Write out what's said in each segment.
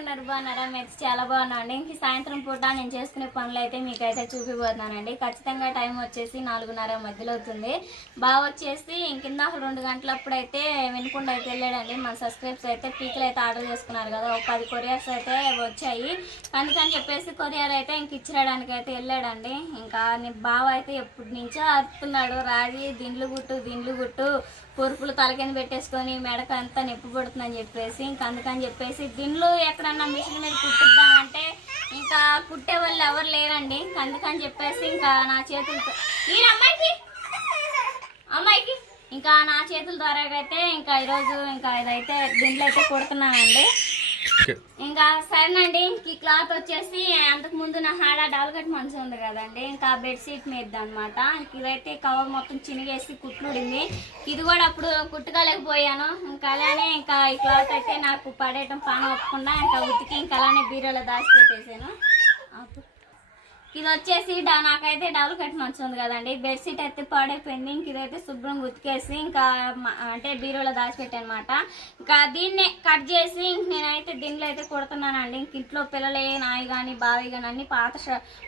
ఉన్నారు బాగున్నారా? మేము చాలా బాగున్నాండి ఇంక సాయంత్రం పూట నేను చేసుకునే పనులు అయితే మీకైతే చూపిపోతున్నానండి ఖచ్చితంగా టైం వచ్చేసి నాలుగున్నర మధ్యలో అవుతుంది. బాగా వచ్చేసి ఇంకింద రెండు గంటలప్పుడు అయితే వినకుండా అయితే వెళ్ళాడండి. మన సబ్స్క్రైబ్స్ అయితే పీకులు అయితే ఆర్డర్ చేసుకున్నారు కదా ఒక పది కొరియర్స్ అయితే వచ్చాయి. అందుకని చెప్పేసి కొరియర్ అయితే ఇంక ఇచ్చిరాడానికి అయితే వెళ్ళాడండి. ఇంకా బావ అయితే ఎప్పటి నుంచో అరుతున్నాడు రాజీ దిండ్లు గుట్టు దిండ్లు గుట్టు పొరుపులు తలకింద పెట్టేసుకొని మెడక అంతా నొప్పి పడుతుందని చెప్పేసి ఇంకా అందుకని చెప్పేసి దిండ్లు ఎక్కడన్నా మిషన్ మీద కుట్టిద్దామంటే ఇంకా కుట్టే వాళ్ళు ఎవరు లేరండి. ఇంక అందుకని చెప్పేసి ఇంకా నా చేతులతో మీరు అమ్మాయికి? అమ్మాయికి? ఇంకా నా చేతుల ద్వారా అయితే ఇంకా ఈరోజు ఇంకా ఇదైతే దీంట్లో అయితే కుడుతున్నానండి. ఇంకా సరేనండి ఇంక ఈ క్లాత్ వచ్చేసి అంతకు ముందు నా హాడా డాల్గట్ మంచం ఉంది కదండి ఇంకా బెడ్షీట్ మీద అనమాట ఇదైతే కవర్ మొత్తం చినిగేసి కుట్లుడింది ఇది కూడా అప్పుడు కుట్టుకోలేకపోయాను. ఇంకా అలానే ఇంకా ఈ క్లాత్ అయితే నాకు పడేయటం పని ఒప్పకుండా ఇంకా ఉతికి ఇంకా అలానే బీరోలో దాచిపెట్టేసాను. అప్పుడు ఇది వచ్చేసి నాకైతే డబుల్ కట్ వచ్చింది ఉంది కదండి. బెడ్షీట్ అయితే పాడైపోయింది. ఇంక ఇదైతే శుభ్రం ఉతికేసి ఇంకా అంటే బీరోలో దాచిపెట్టానమాట. ఇంకా దీన్నే కట్ చేసి ఇంక నేనైతే దీనిలో అయితే కుడుతున్నానండి. ఇంక ఇంట్లో పిల్లలే నాయి కానీ బావి కానీ అన్ని పాత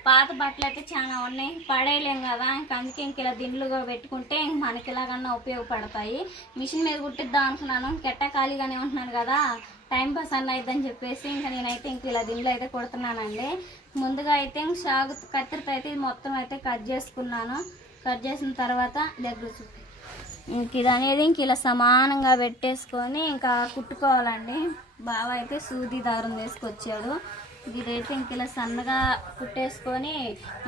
పాత బట్టలు అయితే చాలా ఉన్నాయి. పడేయలేం కదా. ఇంక అందుకే ఇంక ఇలా దిండ్లుగా పెట్టుకుంటే ఇంక మనకి ఇలాగన్నా ఉపయోగపడతాయి. మిషన్ మీద కుట్టిద్దాం అనుకున్నాను. కెట్ట ఖాళీగానే ఉంటున్నాను కదా. టైం పాస్ అన్న అయిద్దని చెప్పేసి ఇంకా నేనైతే ఇంక ఇలా దీనిలో అయితే కొడుతున్నానండి. ముందుగా అయితే షాగు కత్తిరితో అయితే మొత్తం అయితే కట్ చేసుకున్నాను. కట్ చేసిన తర్వాత దగ్గర ఇంక ఇది అనేది ఇంక ఇలా సమానంగా పెట్టేసుకొని ఇంకా కుట్టుకోవాలండి. బావ అయితే సూది దారం తీసుకొచ్చాడు. ఇదైతే ఇంక ఇలా సన్నగా కుట్టేసుకొని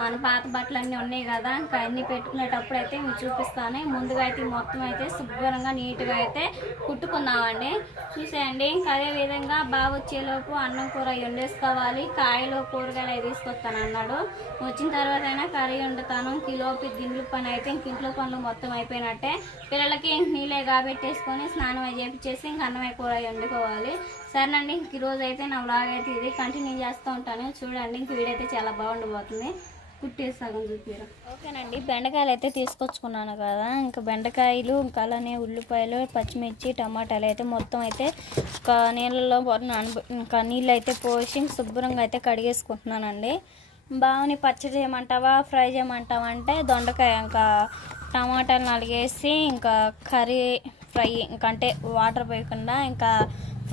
మన పాత బట్టలు అన్నీ ఉన్నాయి కదా ఇంకా అన్నీ పెట్టుకునేటప్పుడు అయితే మీకు చూపిస్తాను. ముందుగా అయితే మొత్తం అయితే శుభ్రంగా నీట్గా అయితే కుట్టుకున్నామండి చూసేయండి ఇంకా అదే విధంగా బాగా వచ్చేలోపు అన్నం కూర వండేసుకోవాలి. కాయలు కూరగాయలు అవి తీసుకొస్తాను అన్నాడు. వచ్చిన తర్వాత అయినా కర్రీ వండుతాను. కిలోపి దిండ్లు పని అయితే ఇంక ఇంట్లో పనులు మొత్తం అయిపోయినట్టే. పిల్లలకి ఇంక నీళ్ళే కాబెట్టేసుకొని స్నానం అవి చేపించేసి ఇంక అన్నమయ్య కూర వండుకోవాలి. సరేనండి ఇంక ఈరోజు అయితే నా బ్లాగ్ అయితే ఇది. కంటిన్యూ చేస్తూ ఉంటాను. చూడండి ఇంక వీడియో అయితే చాలా బాగుండబోతుంది కుట్టేసి సగం చూపిరా. ఓకేనండి బెండకాయలు అయితే తీసుకొచ్చుకున్నాను కదా. ఇంకా బెండకాయలు ఇంకా అలానే ఉల్లిపాయలు పచ్చిమిర్చి టమాటాలు అయితే మొత్తం అయితే ఒక నీళ్ళలో ఇంకా నీళ్ళు అయితే పోసి శుభ్రంగా అయితే కడిగేసుకుంటున్నానండి. బాగుని పచ్చడి చేయమంటావా ఫ్రై చేయమంటావా అంటే దొండకాయ ఇంకా టమాటాలు నలిగేసి ఇంకా కర్రీ ఫ్రై ఇంకంటే అంటే వాటర్ పోయకుండా ఇంకా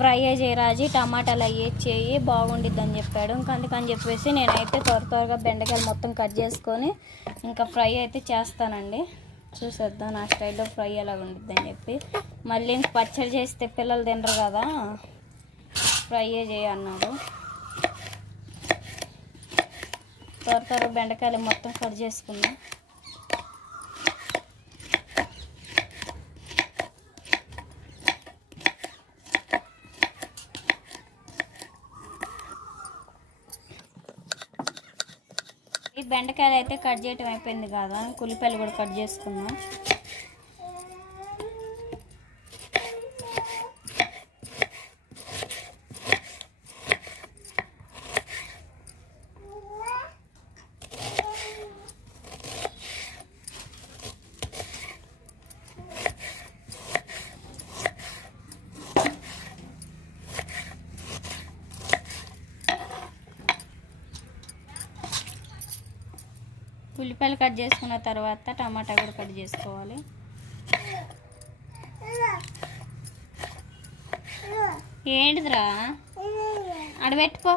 ఫ్రై చేయరాజి టమాటాలు అవి చేయి బాగుండిద్దని అని చెప్పాడు. ఇంకా అందుకని చెప్పేసి నేనైతే త్వర త్వరగా బెండకాయలు మొత్తం కట్ చేసుకొని ఇంకా ఫ్రై అయితే చేస్తానండి. చూసేద్దాం నా స్టైల్లో ఫ్రై ఎలా ఉండిద్దని చెప్పి. మళ్ళీ ఇంక పచ్చడి చేస్తే పిల్లలు తినరు కదా ఫ్రై చేయన్నాడు త్వర త్వరగా బెండకాయలు మొత్తం కట్ చేసుకుందాం. ఈ బెండకాయలు అయితే కట్ చేయటం అయిపోయింది కదా ఉల్లిపాయలు కూడా కట్ చేసుకున్నాం ఉల్లిపాయలు కట్ చేసుకున్న తర్వాత టమాటా కూడా కట్ చేసుకోవాలి. ఏంటిదిరా? అడబెట్టుకో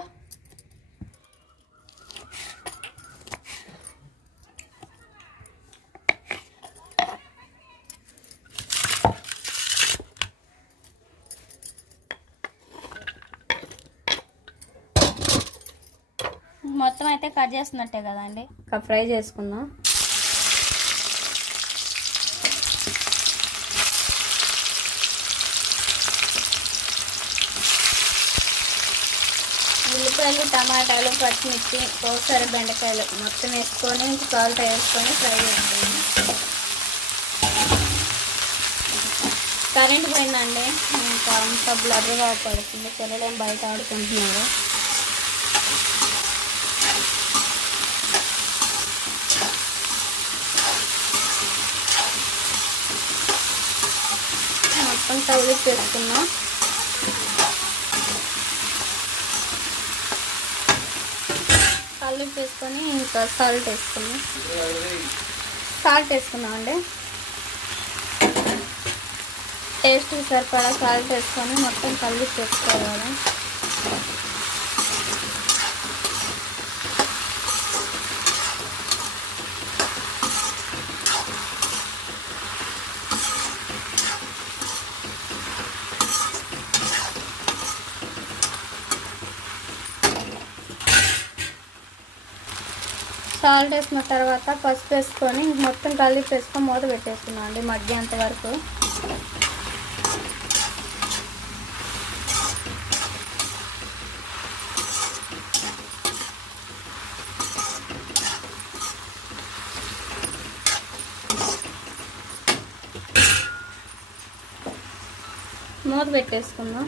మొత్తం అయితే కట్ చేస్తున్నట్టే కదండి. ఇంకా ఫ్రై చేసుకుందాం. ఉల్లిపాయలు టమాటాలు పచ్చిమిర్చి ఒకసారి బెండకాయలు మొత్తం వేసుకొని సాల్ట్ వేసుకొని ఫ్రై చేసుకోండి కరెంట్ పోయిందండి. ఇంకా అంత బ్లర్గా పడుతుంది. పిల్లలు బయట ఆడుకుంటున్నారు. అంతా ఉడికేసుకున్నాం కళ్ళు వేసుకొని ఇంకా సాల్ట్ వేసుకున్నాం. సాల్ట్ వేసుకున్నాం అండి టేస్ట్కి సరిపడా సాల్ట్ వేసుకొని మొత్తం కళ్ళు చేసుకోవాలి సాల్ట్ వేసిన తర్వాత పసుపు వేసుకొని మొత్తం కలిపి వేసుకొని మూత పెట్టేసుకున్నాం అండి మధ్యంత వరకు. మూత పెట్టేసుకుందాం.